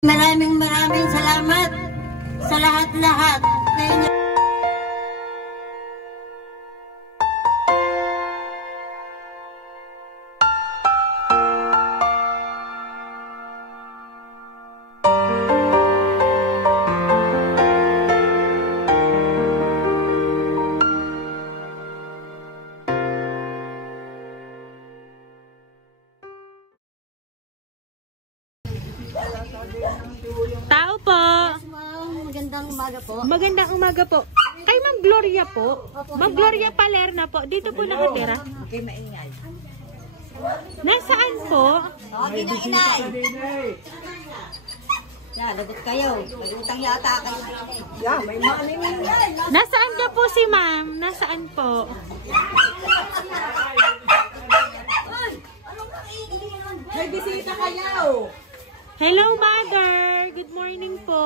Maraming salamat sa lahat-lahat. Tao po. Yes, magandang umaga po. Magandang umaga po. Kay Ma'am Gloria po. Ma'am Gloria Palerna po. Dito po nakatira. Okay, maingay. Nasaan po? Okay na, inay. Yan, lagot kayo. May utang yata kayo. Yan, may money na. Nasaan ka po si Ma'am? Nasaan po? May bisita kayo. Hello, Mother. Good morning po.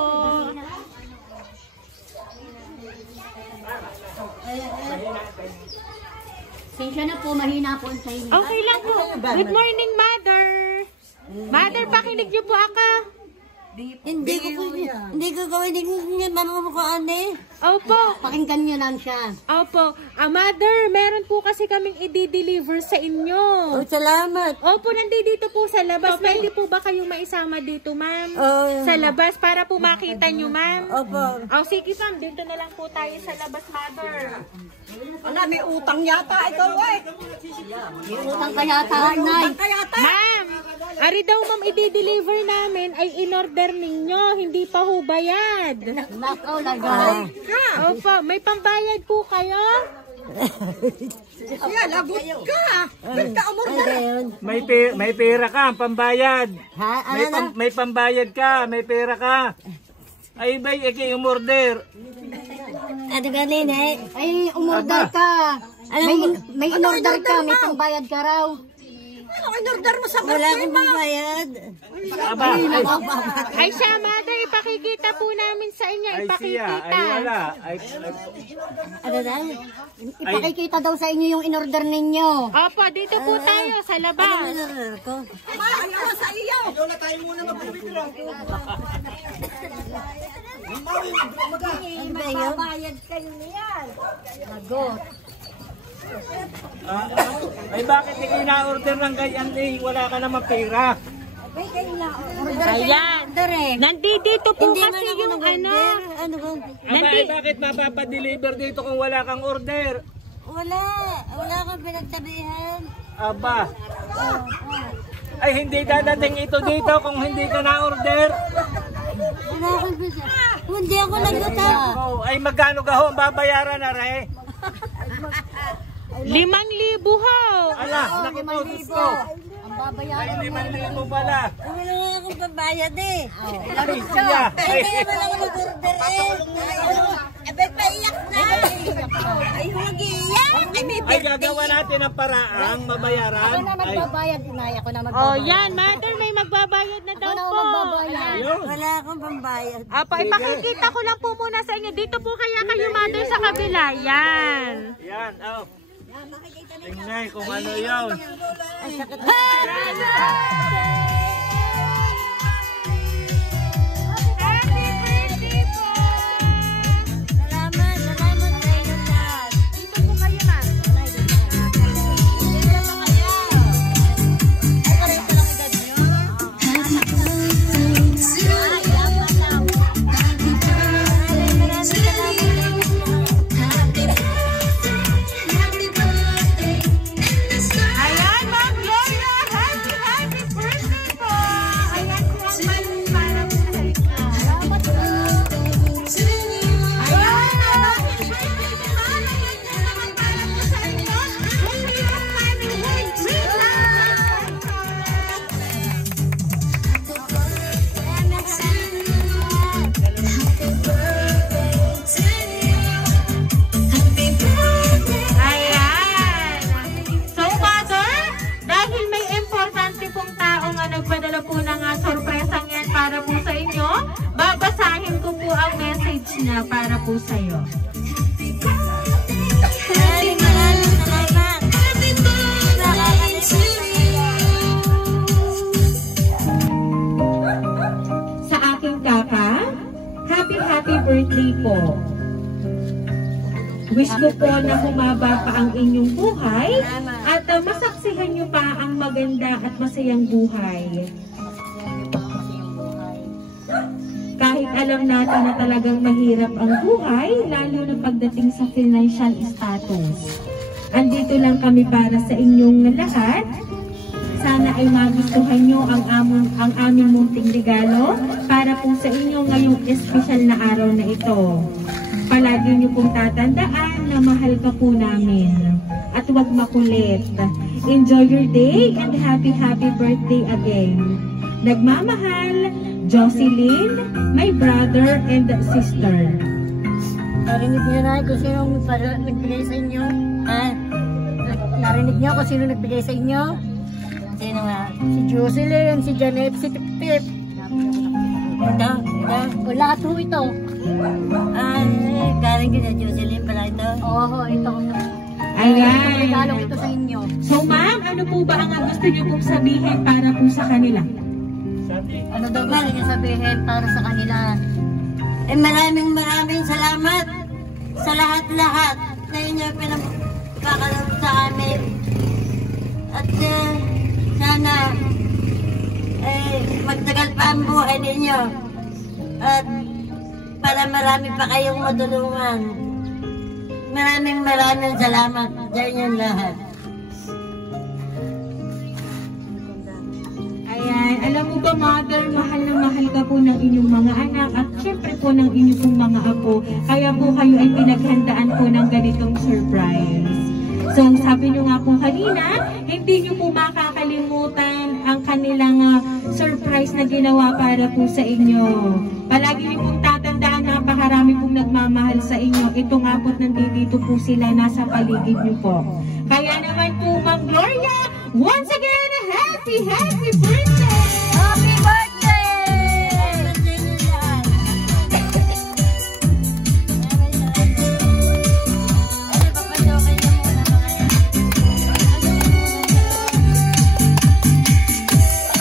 Sensya na po, mahina po ang sayo. Okay lang po. Good morning, Mother. Mother, pakinig niyo po ako. Hindi ko mamumukaan eh. Opo. Pakinggan nyo lang siya. Opo. Mother, meron po kasi kaming i-deliver sa inyo. Oh, salamat. Opo, nandito po sa labas. Pwede po ba kayong maisama dito, ma'am? Oh. Sa labas para po makita nyo, ma'am? Opo. Oh, sige, ma'am. Dito na lang po tayo sa labas, Mother. Ala, may utang yata ito eh. May utang ka yata, Nay. Ma'am, ari daw, ma'am, i-deliver namin ay in-order ninyo. Hindi pa ho bayad. Nakaw, lagay. Opo, may pambayad po kayo? Yan, lagot ka. May pera ka, pambayad. Ha? May pambayad ka, may pera ka. Ay bay, umorder. Ano ganin eh? Ay, umorder ka. May in-order ka, may pambayad ka raw. Ano in-order mo sa birthday mo? Wala akong pambayad. Aba, Ay siya, Mother, ipakikita po namin sa inyo. ay siya, Ipakikita. ay wala. Ano daw? Ipakikita daw sa inyo yung in-order ninyo. Opo, dito po tayo sa labas. In-order ko. Ayaw sa iyo! Ikaw na tayo muna mag-withdraw. Ano ba yun? Bayad kayo niyan. Lagot. Ay bakit hindi na-order ng ganyan eh? Wala ka naman pera. Ayan. Order eh. Nandito po Hindi man kasi ako yung nag-order. Ano ba? Aba, ay bakit mapapadeliver dito kung wala kang order? Wala kang pinagsabihan. Aba. Ay hindi dadating ito dito kung hindi ka na-order. Wala kang pinagsabihan. Hindi ako nagutang. Oh, ay magkano ka ho ang babayaran na re? 5,000 ho. Ala, nakiputos ko. Ang babayaran Ay, mo. 5,000 pala. Wala nga akong pambayad eh. Ay, siya. Ay, hindi naman ako nag-order eh. Abay, paiyak na. Ay, huwag iyak. Ay, gagawa natin ang paraang mabayaran. Ako na magbabayad, inay. Ako na Oh, magbabayad. yan, Mother, may magbabayad na daw Ako na po. magbabayad. Ayun. Wala akong pambayad. Apo, ipakikita ko lang po muna sa inyo. Dito po kaya kayo, Mother, sa kabila. Yan. Yan, oh. Tingnan kung ano yun. Ay, sakit. Happy birthday po! Salamat sa inyo lahat. Dito po kayo, ma'am. Ayan, Ma'am Gloria! Happy birthday po! Ayan po ang balon para po sa inyo. Ayan! Happy birthday po, Ma'am! Ayan po naman para po sa inyo. Happy Ayan! So, Mother, dahil may importante pong tao nga nagpadala po ng sorpresang yan para po sa inyo, babasahin ko po ang message niya para po sa iyo. Maraming salamat. Sa birthday po. Wish ko po na humaba pa ang inyong buhay at masaksihan nyo pa ang maganda at masayang buhay. Kahit alam natin na talagang mahirap ang buhay, lalo na pagdating sa financial status. Andito lang kami para sa inyong lahat. Sana ay magustuhan nyo ang aming munting regalo para po sa inyo ngayong espesyal na araw na ito. Palagi nyo pong tatandaan na mahal ka po namin. At huwag makulit. Enjoy your day and happy birthday again. Nagmamahal, Jocelyn, my brother and sister. Narinig niyo na kung sino nagbigay sa inyo? Ha? Narinig niyo kung sino nagbigay sa inyo? Sino nga? Si Jocelyn, si Janet, si Tip-Tip. Ito? O lahat po ito. Galing ka na Jocelyn pala ito? Oo, ito. Ayan. Regalo ito sa inyo. So ma'am, ano po ba ang gusto niyo pong sabihin para po sa kanila? Ano daw ba niyo sabihin para sa kanila? Maraming salamat sa lahat-lahat na inyo pinagkakaroon sa amin. At sana magtagal pa ang buhay ninyo. At para marami pa kayong matulungan. Maraming salamat sa inyong lahat. Ayan, alam mo ba mother, mahal na mahal ka po ng inyong mga anak at syempre po ng inyong pong mga apo. Kaya po kayo ay pinaghandaan po ng ganitong surprise. So sabi nyo nga po kanina, hindi nyo po makakalimutan ang kanilang surprise na ginawa para po sa inyo. Palagi nyo pong tatandaan na napakarami pong nagmamahal sa inyo. Ito nga po't nandito po sila, nasa paligid nyo po. Kaya naman po Ma'am Gloria, once again, happy birthday! Happy birthday!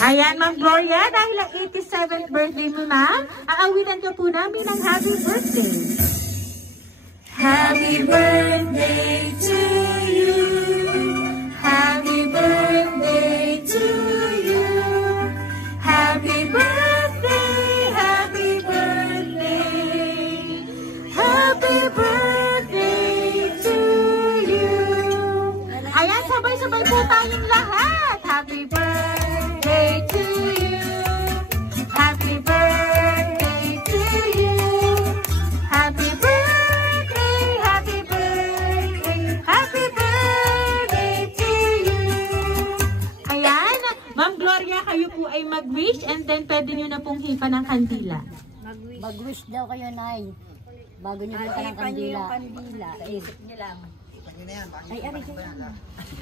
Ayan, Ma'am Gloria, dahil ang 87th birthday mo, ma'am, aawitan ka po namin ng happy birthday. Happy birthday to you. Happy birthday to you. Happy birthday, happy birthday. Happy birthday to you. Ayan, sabay-sabay po tayong lahat. Happy birthday to you. Happy birthday to you. Happy birthday, happy birthday, happy birthday to you. Ayan, Ma'am Gloria, kayo po ay mag-wish and then pwede nyo na pong hipa ng kandila. Mag-wish daw kayo, Nay. Bago nyo buka ng kandila. Sa isip nyo lang.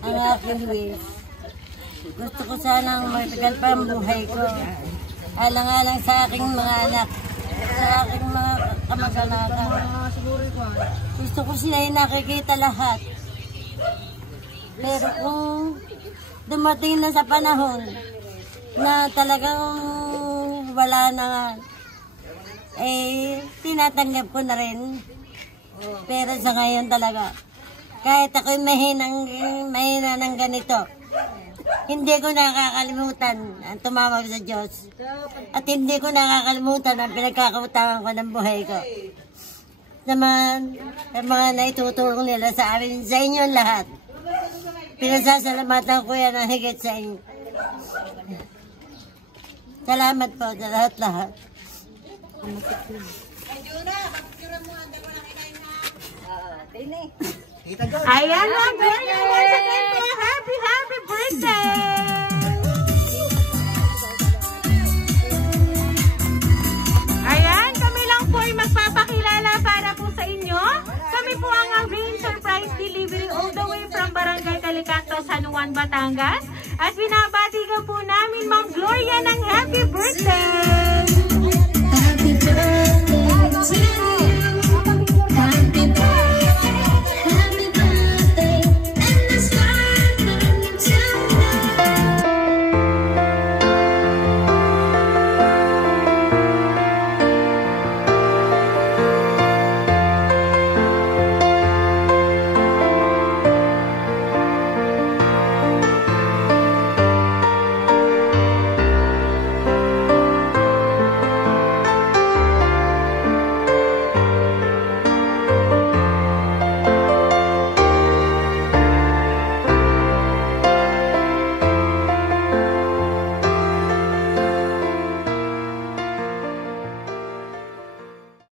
Ang aking wish. Gusto ko sanang matagal pa ang buhay ko. Alang-alang sa aking mga anak. Sa aking mga kamag-anakan. Gusto ko sila yung nakikita lahat. Pero kung dumating na sa panahon na talagang wala na nga, tinatanggap ko na rin. Pero sa ngayon talaga, kahit ako'y mahina ng ganito, hindi ko nakakalimutan ang tumawag sa Diyos. At hindi ko nakakalimutan ang pinagkakautangan ko ng buhay ko. Naman, ang mga naitutulong nila sa amin, sa inyo lahat. Pinasasalamatan ko yan ang higit sa inyo. Salamat po sa lahat-lahat. Ayan lang, Gloria, once again po, happy birthday! Ayan, kami lang po ay magpapakilala para po sa inyo. Kami po ang Rain Surprise Delivery all the way from Barangay Calicanto, San Juan, Batangas. At binabati ka po namin, Ma'am Gloria, ng happy birthday!